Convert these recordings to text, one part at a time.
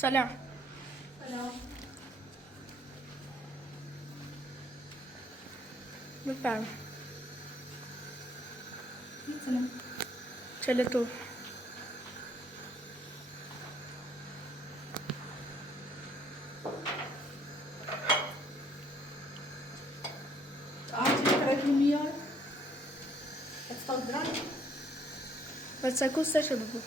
سلام. سلام. بفرم. میتونم. 42. عادي فكرة يوميات اتفضل. بس اكون ساشا بابا.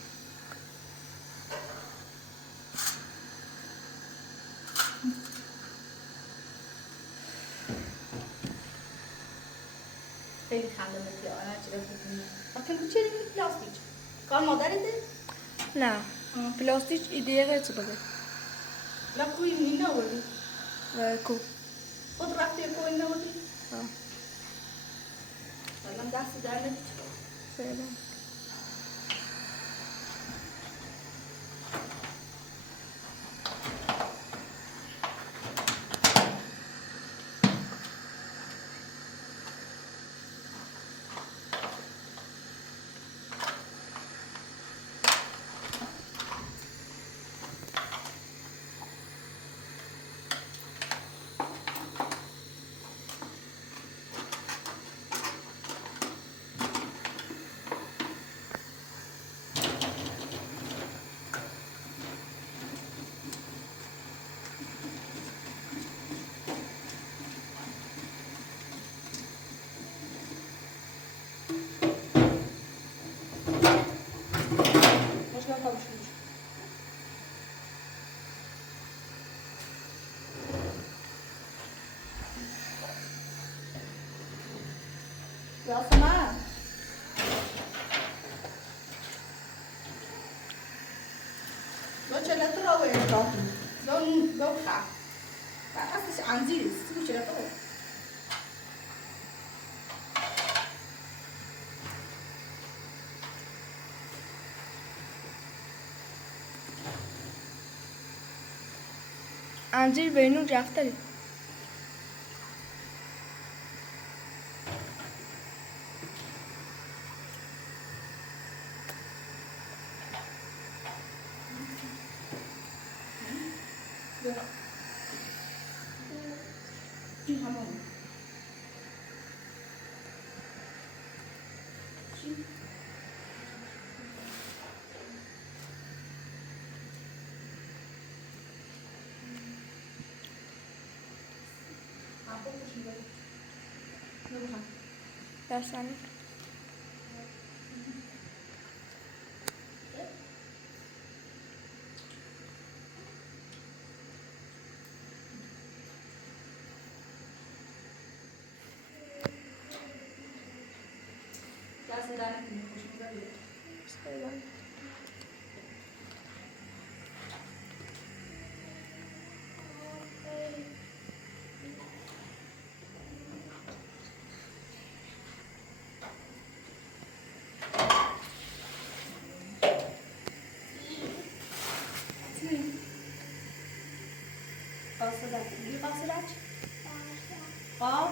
خیلی خنده میگه آره چرا بکنی؟ فکر کنم چیزی که پلاستیک. کار مادرته؟ نه. پلاستیک ایده غیر بده. لا کوی مینا ولی. و کو. خود رفتی کوی نبودی؟ آه. الان دستی در نمیشه. فعلا. مشکل کابوشی. یاسمن. دو چلت رو باید کافی. دو خا. اصلش عنزی است. دو چلت رو. انجیر بینون رفته. این همون. چی؟ آب بخشی داری. نمیخوام. دستانه. دستی در نمیشه. خوشم داری. فعلا. فاصلت. میگی فاصلت؟ قا.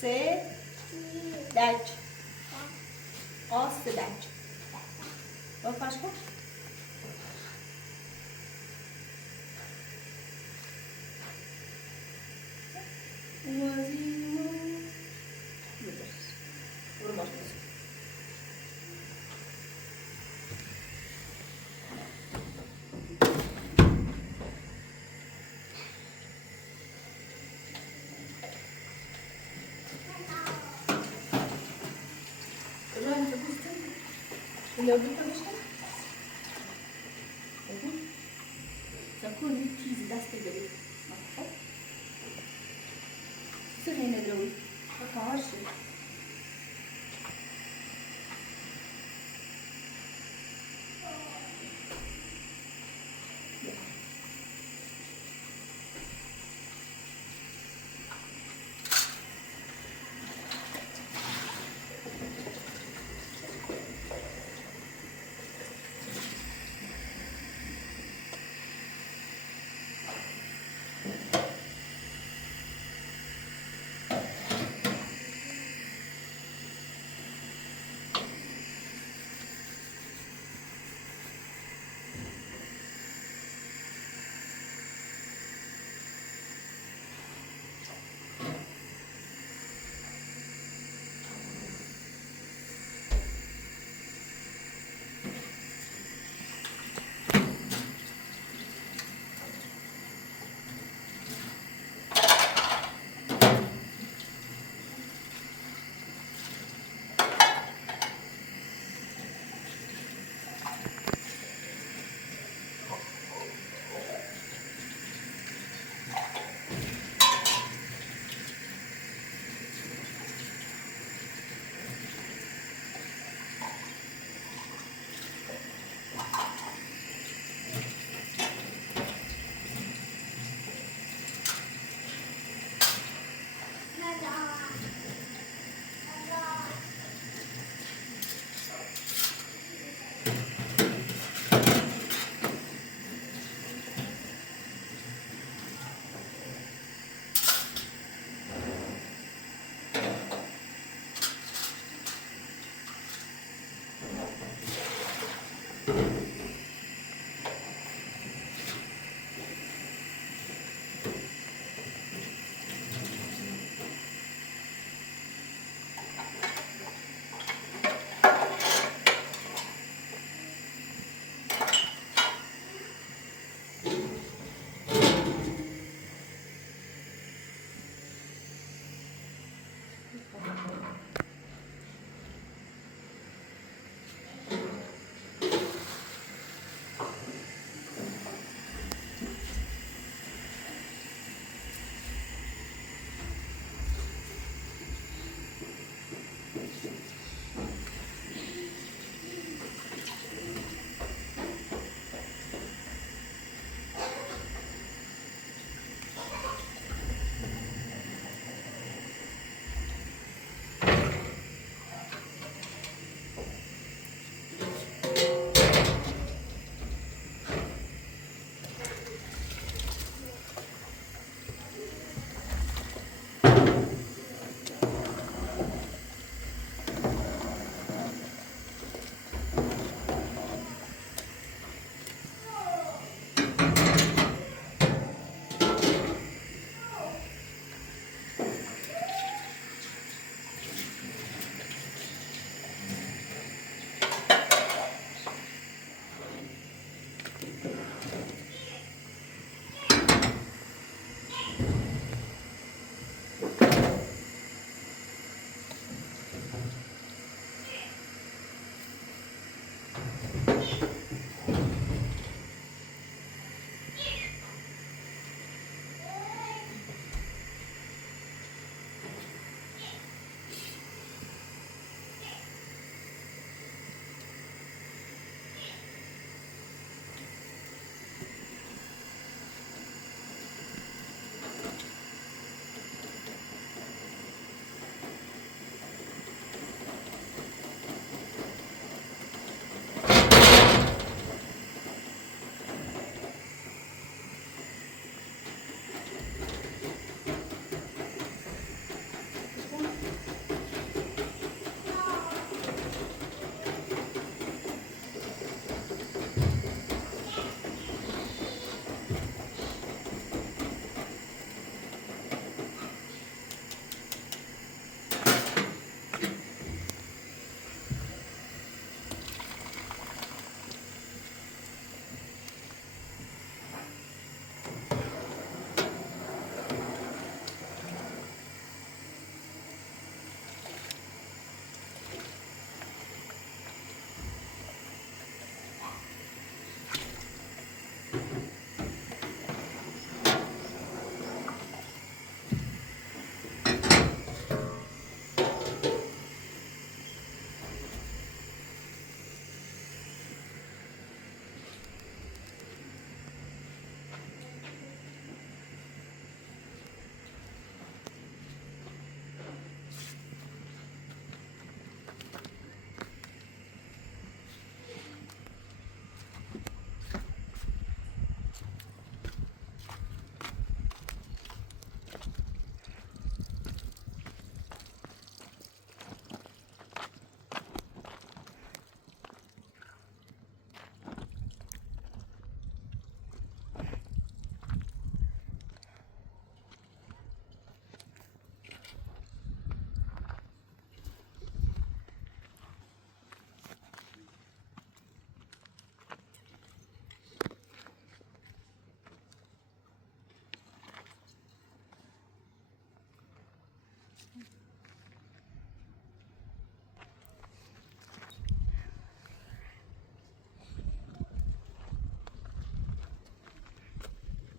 سه. دج. قاس دج. با فرش کن. وزی و. برو باش بزن. کجا این بگوستی؟ لابی کنشتن؟ بگو. سکون این تیزی دستی بگیر. خب. سر ندروی. کارشی.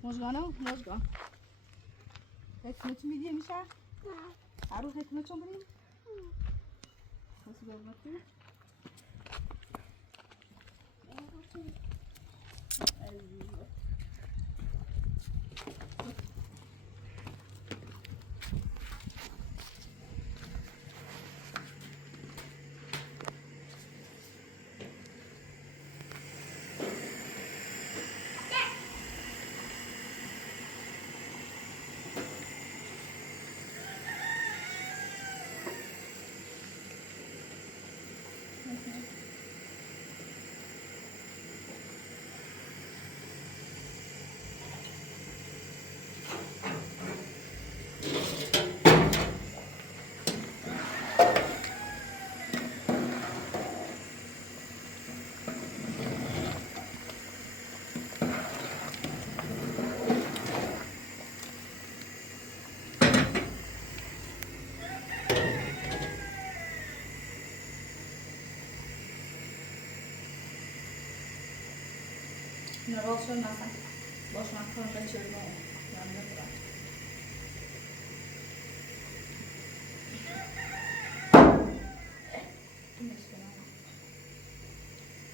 مزگانه مزگان حکمت میدی میشه؟ عروض حکمت چون بریم؟ بس بگم Yine boşalmasın. Boşuna kan kaçırma. Yanında bırak.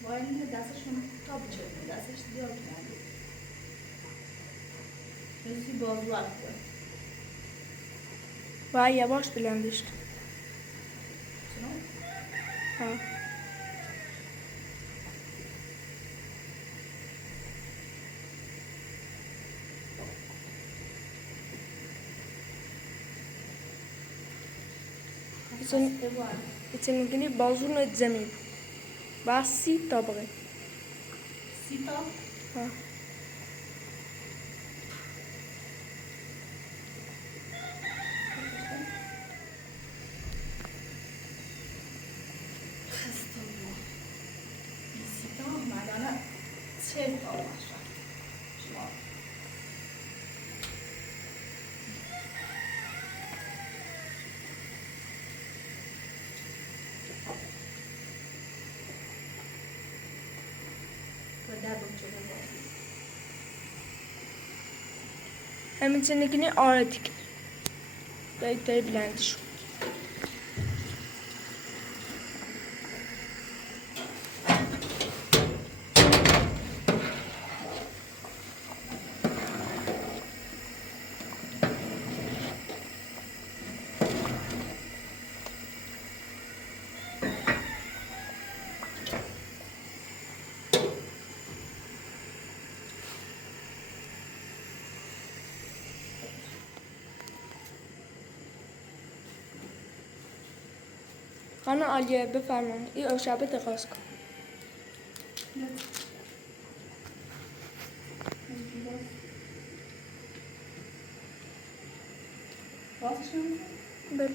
Bu elinde destişim tabi çekti. Destiş diyor yani. Nesi bozdu attı. Vay yavaş bilendi işte. Şunu. Ha. İçindekini bazun edeceğim. Basi tabi. Sita. Ha. Sita madana şey olmaz. Şunu. Kadar bakacağız. Hem içindekini öğrettik. Dayıtları bilendi şu. خانم عالیه بفرمایید این آشابه دقیق کن. بله.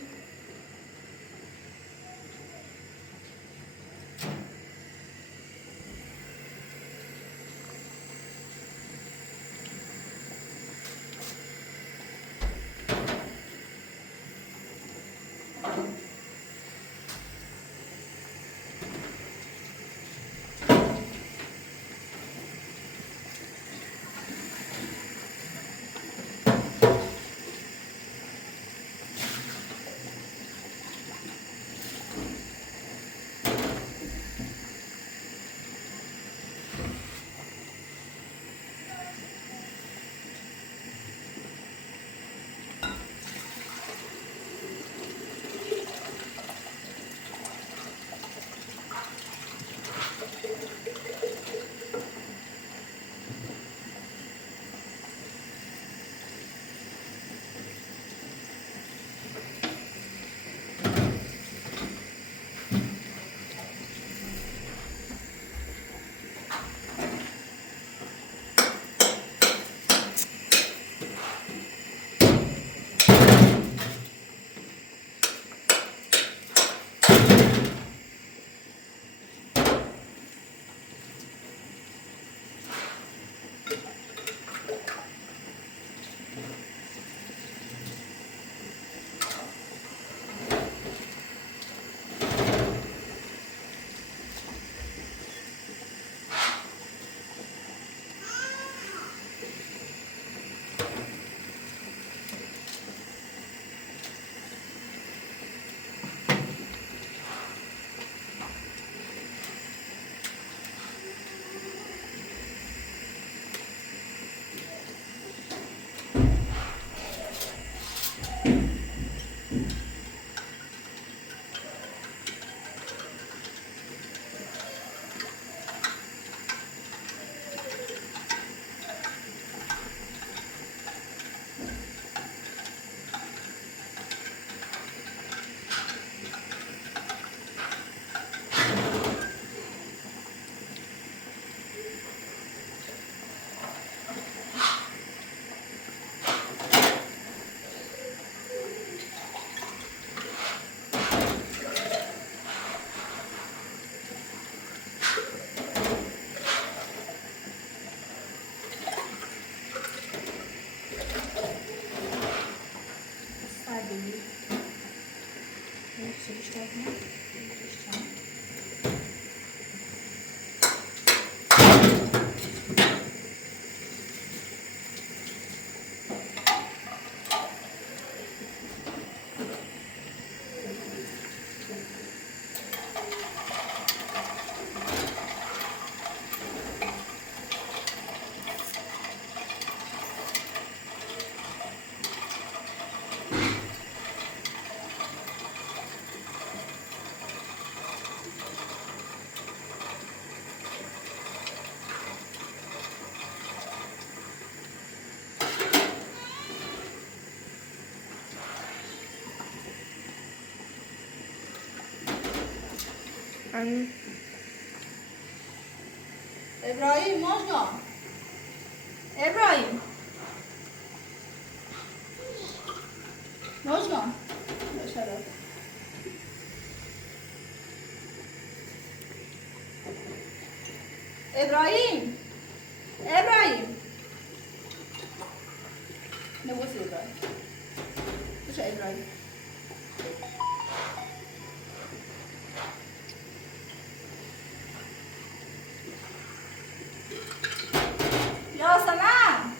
همین. ابراهیم ماجنا ابراهیم ماجنا بشرا ابراهیم ابراهیم نبوس ابراهیم بش ابراهیم یاسمن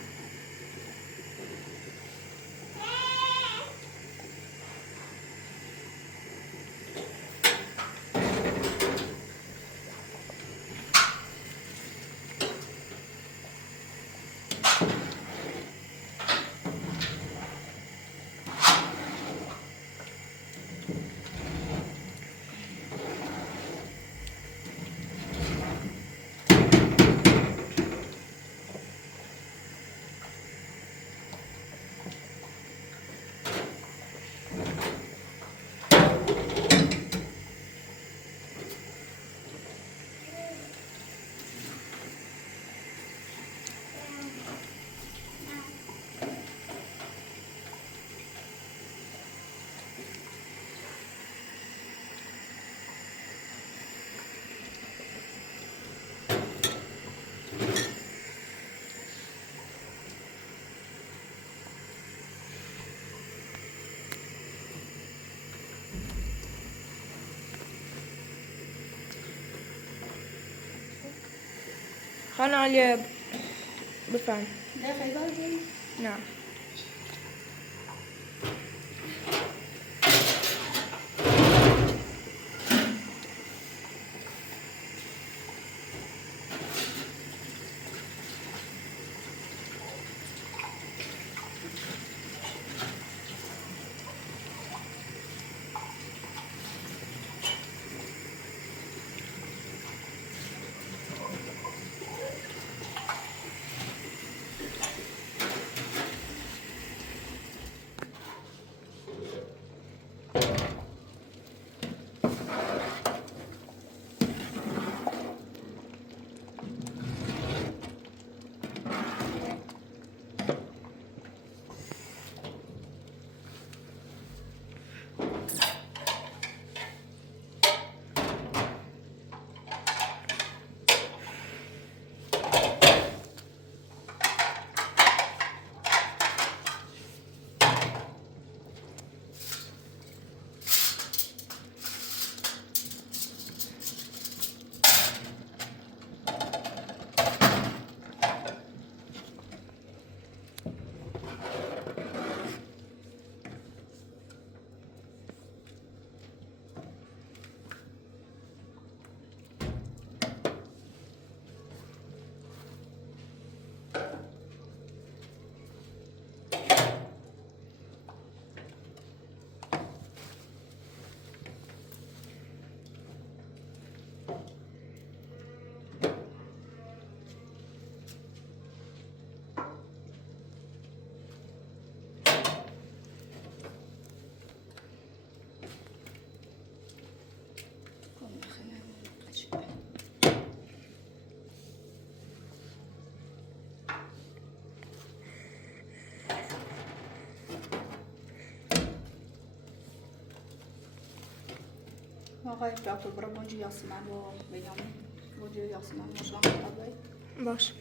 خانه عالیه بفرم. ده خیلی داری؟ نه. آقای دکتر برو بونجی یاسمن رو بگم بونجی یاسمن مشغول خطابه باش.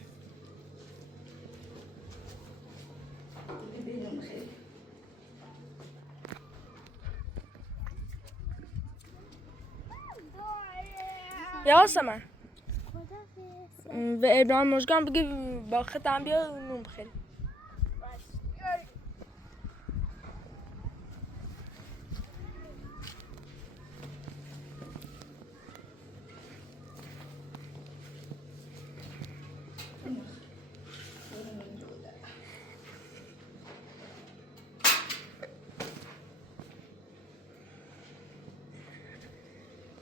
ببینم خیلی یاسمن و ابراهیم مشگان بگی با خطم بیا نون بخیر.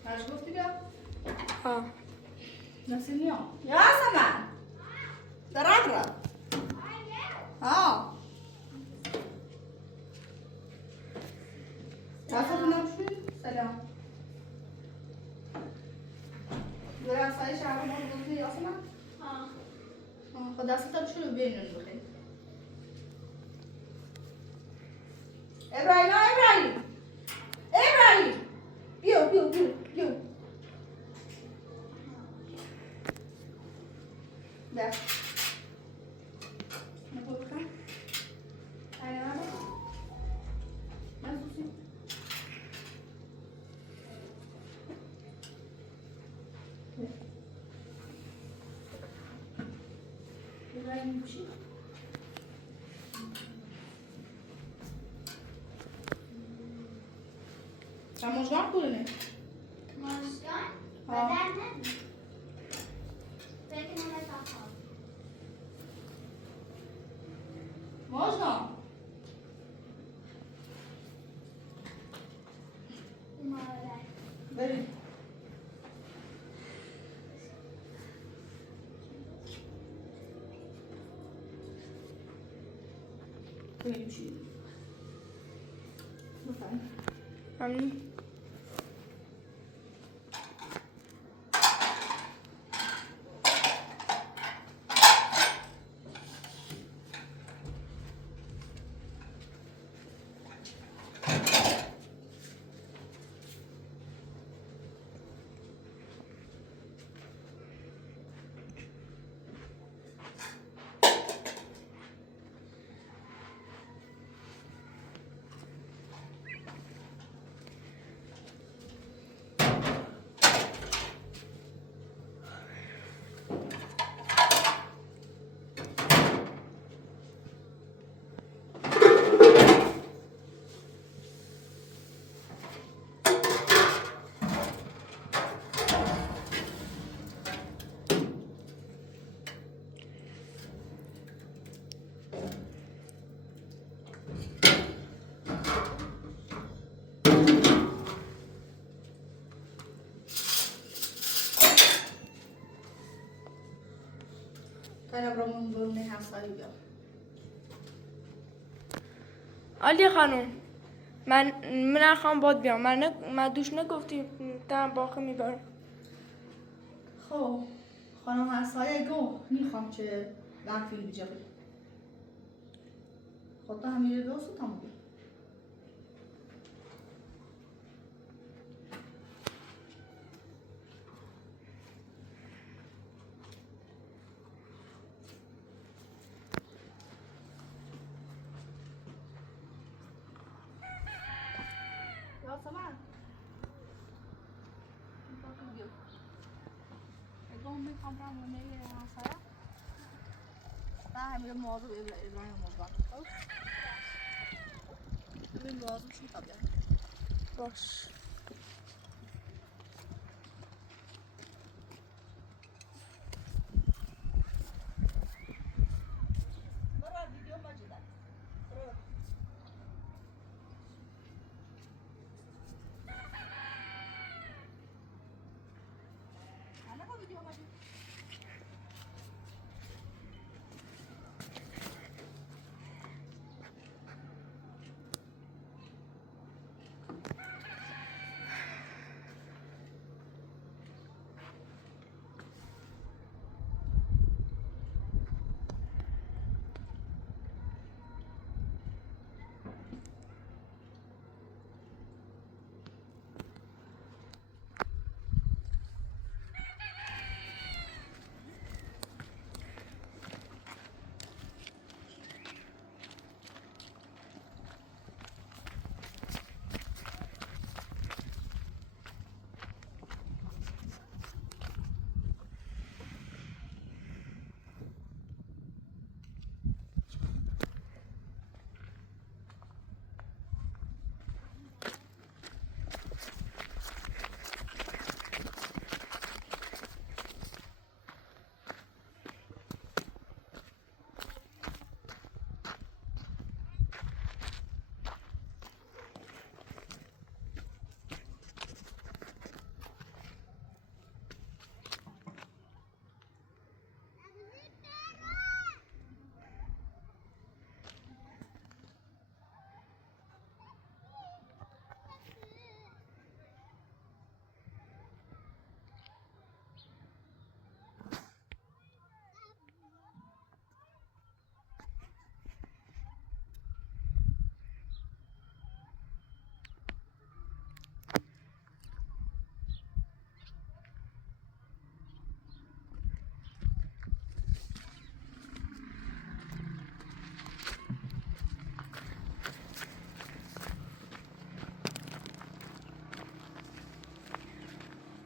هرچی گفتی بیا؟ ها. نسیم میام یاسمن درد را ها یاسمن نمشی؟ سلام همسایه شهر ما رو بودی اصلا؟ خب دست تا شروع بینون بودی. ابراهیم بیو ده نبود کن اینا نسوسی ابراهیم بوشی مژگان پولونه مژگان؟ بدن نه؟ فکر نمی‌کنم. مژگان مادر. بریم بریم چی؟ بفرمایید ممنون. برامون برون همسایه بیا عالی خانم من نخوام باد بیام من دوش نگفتی تا باقی میبرم. خب خانم همسایه گو میخوام که لنفیل بیجا بید خود همیره دوستو تامو بید یاسمن میخوام برم همسایه نه همیره موضوع ابراهیم مزبان خب ببین موضوع چی تا بیان باش برو ویدیو ماجده برو انا ویدیو ماجده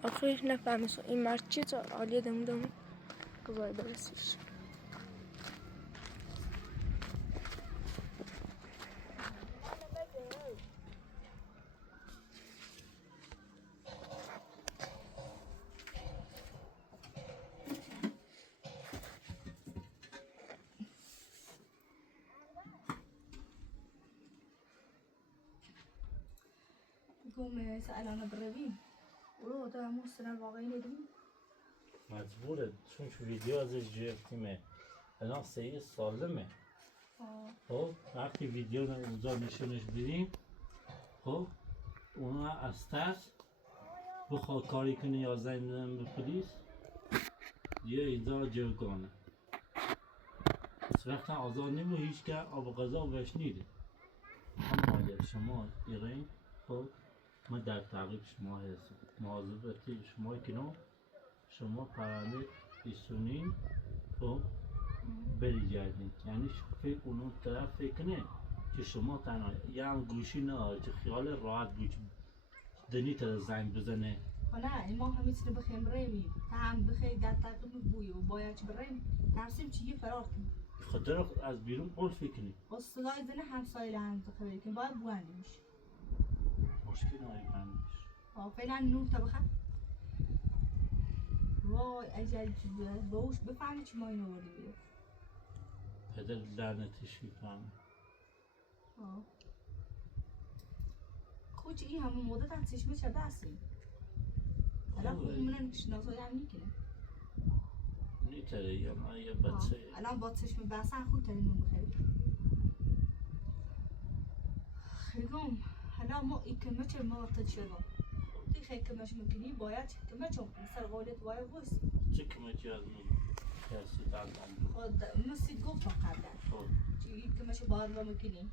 آخه نفهمیست این مرد چی تا عالیه دم قضای برسیش قوم سألنا بالربيم ولو ده مو السنة الواقعية دي مجبوره چون ویدیو ازش گرفتیمه الان 3 سالمه خب وقتی ویدیو اونجا نشونش بدیم خب اونا از ترس بخواد کاری کنه یا زنگ بزنه به پلیس دیگه اینجا جرگانه وقتا آزاد نیمو هیچ که آب غذا بهش نیده اما اگر شما ایرین خب ما در تعقیب شما هستم مواظبت شما کنم شما پرنده ایسونین خب بریگردین یعنی فکر اونو طرف فکر کنه که شما تنها یه هم گوشی نه که خیال راحت بود دنی تا زنگ بزنه نه ما هم میتونه بخیم بریم تا هم بخیر در تعقیب بوی و باید بریم ترسیم چیه فرار کنیم خاطر از بیرون قول فکر کنی با صدای زنه همسایه هم تخبر کنیم باید بوندیمش مشکل نهایی بندیش فعلا نور تا بخم وای اجل باوش بفهمی چی ما اینو بردی بیرون پدر لعنتش میکنم کوچ این همون مدت هم چشمه چه هستیم الان خوب منن شناسایی هم میکنه نیتره یا ما یه بچه الان با چشمه بسن خود تری نون بخیری خیلی حالا ما این کمه چه موقت شدم تی خیلی کمش میکنی باید کمه چون سر قولت باید بایستی چه کمه چی از من کسی دردم خود مسید گفتم قبلا خب چی کمش باید رو میکنی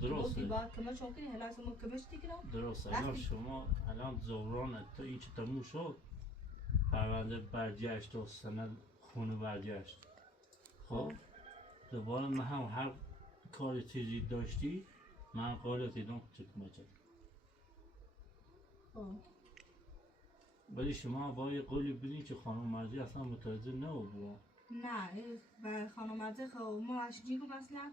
درسته باید کمه چون کنی حالا ما کمش دیگرم درسته الان شما الان زورانه تا این چه تموم شد پرونده برگشت و سند خونه برگشت خب دوباره من هم هر کار چیزی داشتی من قولت ایدم چکمه چه ولی شما با یه قولی بدین که خانم مرزی اصلا متوجه نبود نه برای خانم مرزی خب ما اشجی کم اصلا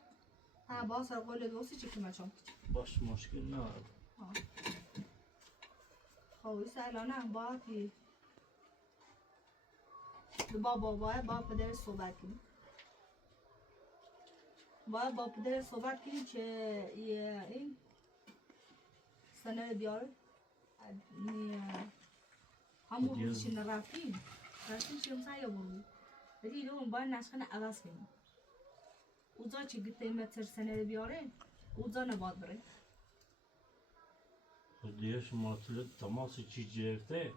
با سر قول دوستی چی کمه چون باش مشکل نداره خب ایسا الان هم باید باید با پدر صحبت کنیم باید با پدر صحبت کنیم که این سنه بیاره همون روزشی نرفتیم چه همسایه یا برو ولی اون باید نشخن عوض کنیم اوزا چه گفته متر سنه بیاره اوزا نباد بره دیگه شما تماس چی گرفته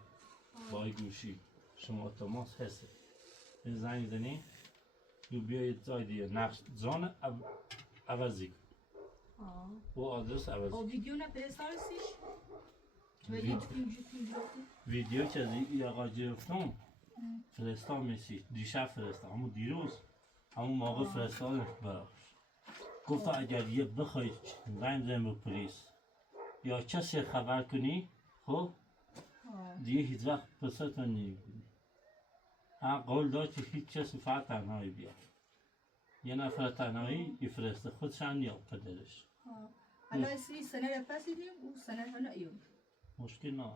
با گوشی شما تماس هسته این زنگ زنی یو بیاید جای دیگه نقش زان عوضی و آدرس عوضی ویدیو نپرستارستیش؟ ویدیو که از این آقا گرفتم فرستان میسی دیشب فرستان همون دیروز همون موقع فرستان براش گفتا اگر یه بخواید زنگ زن به پلیس یا کسی خبر کنی خب دیگه هیچ وقت پسرتون نمیبینی قول داد که هیچ کسی فقط تنهایی بیاد یه نفر تنهایی یفرسته خودش هم یا پدرش حالا اسی سنه رو پسیدیم و سنه رو ناییم مشکل نه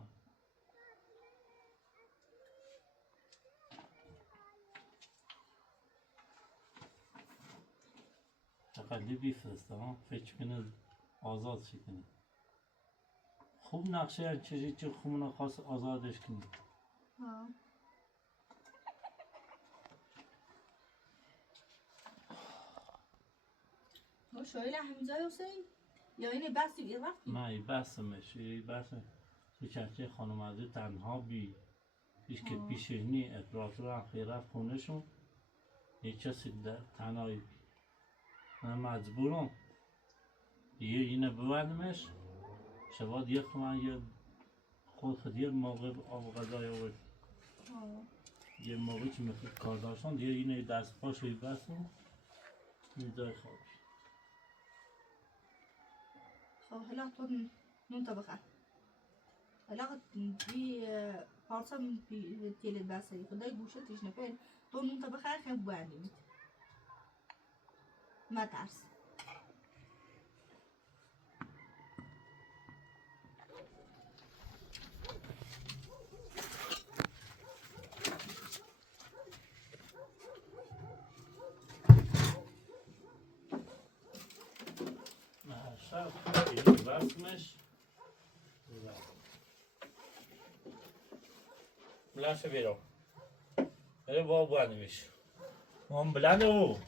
تقلی بیفرسته ها فکر کنه آزاد شی کنی خوب نقشه هر چیزی که خونه خواست آزادش کنی شایل همینجای حسین؟ یا اینه بستی بیه رفتی؟ نه این بستمش این بستم تو چرچه خانم عزیز تنها بی هیچ که پیشش نی اپراتور هم خیلی رفت خونه شون یه کسی تنهایی بی من مجبورم یه اینه ببردمش شباد یک من یه خود یه موقع آب غذای آورد یه موقع که میخواد کار داشتن دیگه اینه دست پاشوی بستم این جای خوابش خب حالا تو نون تا بخور حالا بی پارسا تیل بسری خدای گوشه تیش نفر تو نون تا بخیر خیلی باندیم ما ترس شب این بسمش بلند بیرو بره با باندیمش من بلند او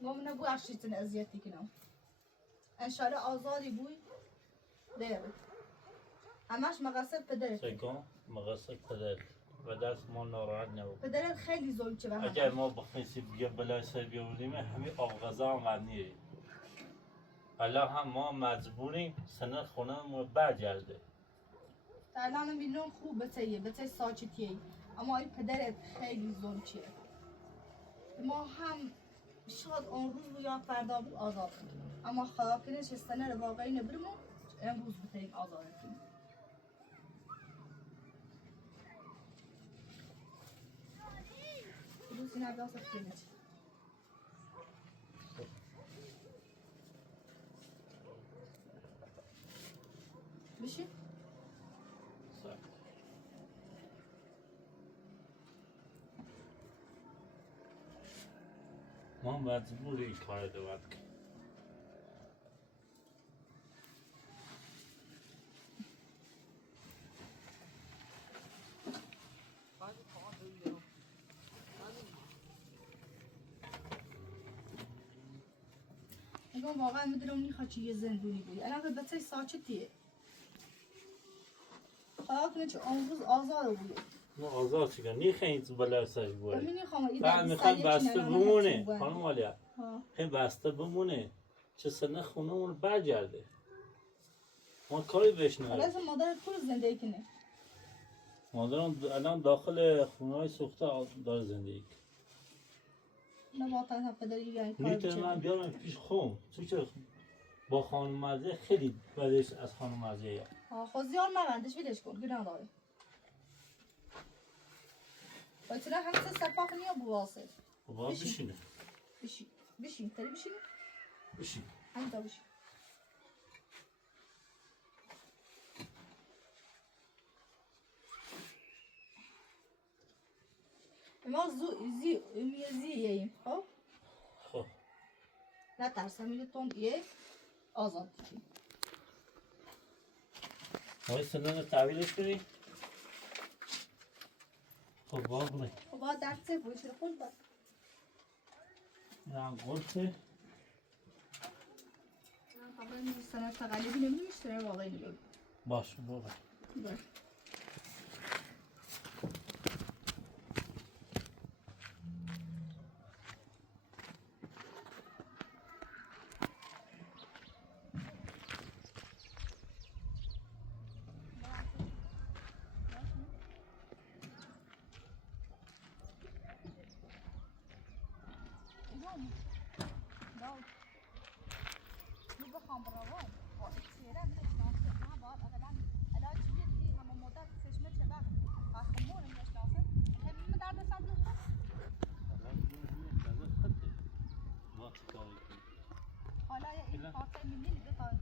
من نبو عشیتن ازیتی کنم انشالله آزادی بوی دیر همش مقصد پدرت سیکن مقصد پدر و دست ما ناراحت نبود پدرت خیلی ظلم چه به همه اگر ما بخویسی بیا بلای سر بیاوردیم همین آب غذا آمد نیری حالا هم ما مجبوریم سنه خونه ما برگرده الان میدونم خوب بته ساچتیه اما این پدرت خیلی ظلم چیه ما هم شاید اون روز رو یا فردا بود آزاد کنیم اما خدا کنه چه سنه رو واقعی نبرمون امروز بتریم آزاد کنیم روز این عباس خیلی بشی؟ ما مجبور این کار دوات کنیم نگم واقعا میدونم نیخواد چه یه زندونی بودی الان به بچه ساچتیه خدا کنه چه اون روز آزاد بوده ما آزاد چیکار نیخواهیم تو بلای سرش بود ببینی خواهم این بعد میخوایم بسته بمونه خانم والیا خیلی بسته بمونه چه سنه خونه اون برگرده ما کاری بهش حالا نداریم از مادرت کل زندگی کنه مادرم الان داخل خونه های سوخته داره زندگی نه با تنها پدری یا این کار میتونه من بچه بیارم پیش خون تو که با خانم مرزه خیلی بدش از خانم مرزه یا خود زیار نبندش ویدش کن گناه داره باید چرا همسه سرپاق نیا بواسه با بشینه بشین تری بشین بشین همینطور بشین ما زیه ایم خب خب نه ترسم میگه تون یه آزاد کنیم ما این سنه رو تحویلش کنیم خب بابونه خب باید درد سه بویش رو خود بست این هم گلفه طبعا این سنه تقلیبی نمیشتره واقعی نگه باش بابا باش ما چیکار کنیم حالا این خاطر می‌بینی بخواد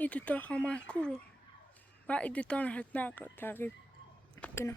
ایدتا خواهم کرو و ایدتا حتما تغییر کنم.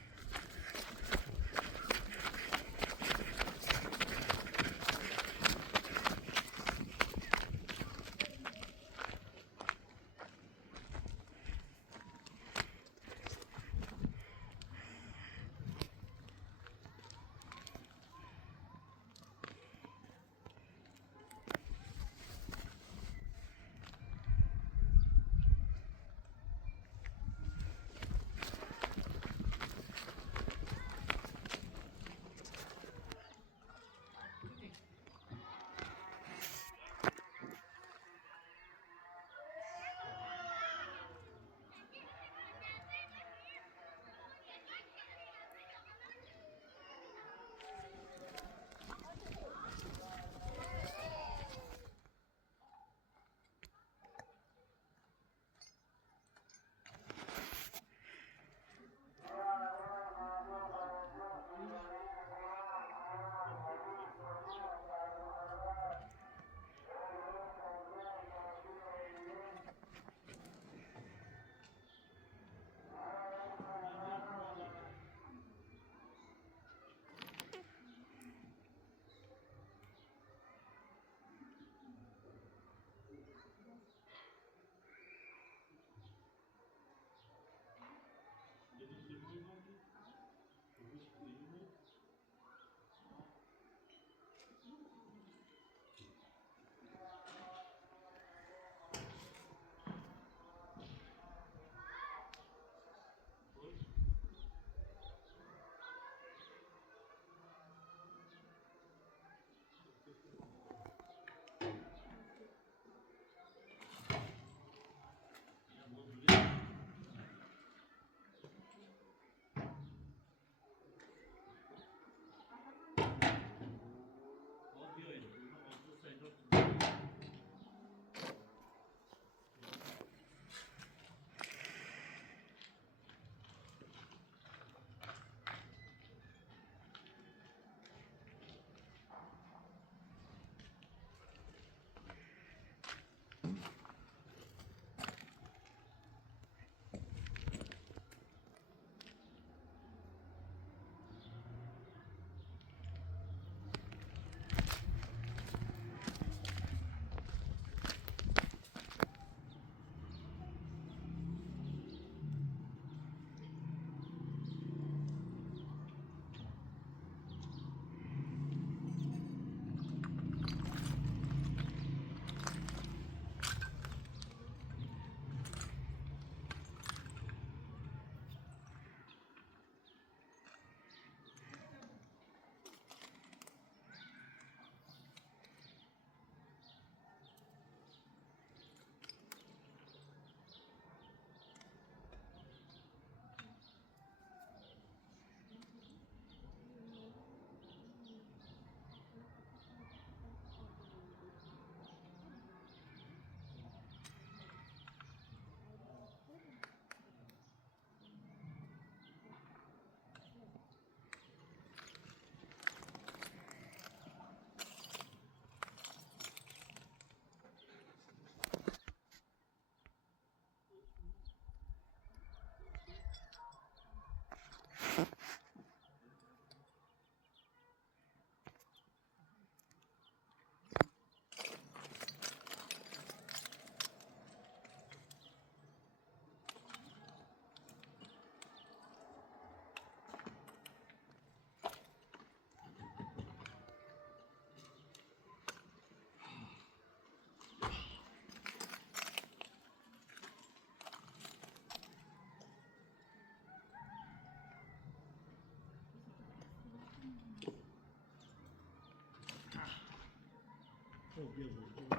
خب بیا بود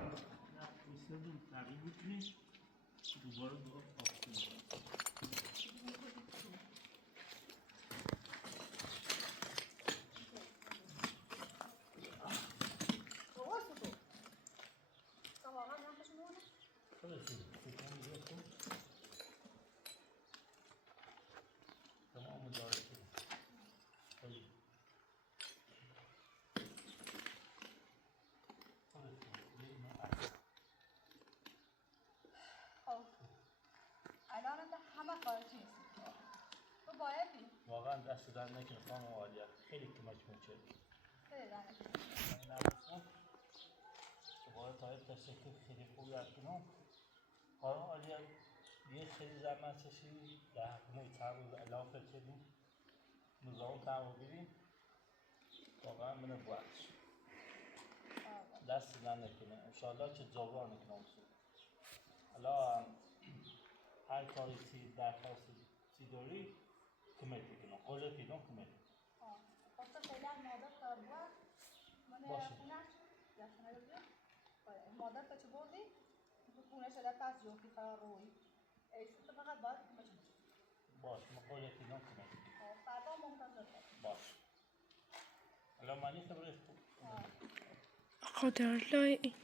ایستادیم تغییر میکنیم دوباره آف کنیم. خلاصی سکن بیا کن تمام داره شد خیلی خلاصی همه خارج نیست تو باید بی واقعا دست در نکن خانم عالیه، خیلی کمک می‌کنی. خیلی دانش من نبودم دوباره تایید تشکر خیلی خوب رفتیم. خانم عالیه یه خیلی زحمت کشیدی در حکومه چند روز علاقه کردیم نظام تمام واقعا منو بخش دست من نکنه انشاءالله که جبران کنم حالا هر کاری چی درخواست چی داری کمک میکنم قول پیدم کمک خب خیلی از مادر تا بود من باشه. خونش یا خونه رو بیام مادر تا چه بردی؟ تو خونه شده پس جوکی فرار روی ایشون تو فقط باید کمک باش من قول پیدم کمک فردا منتظر باش حالا منی خبرش خدا لای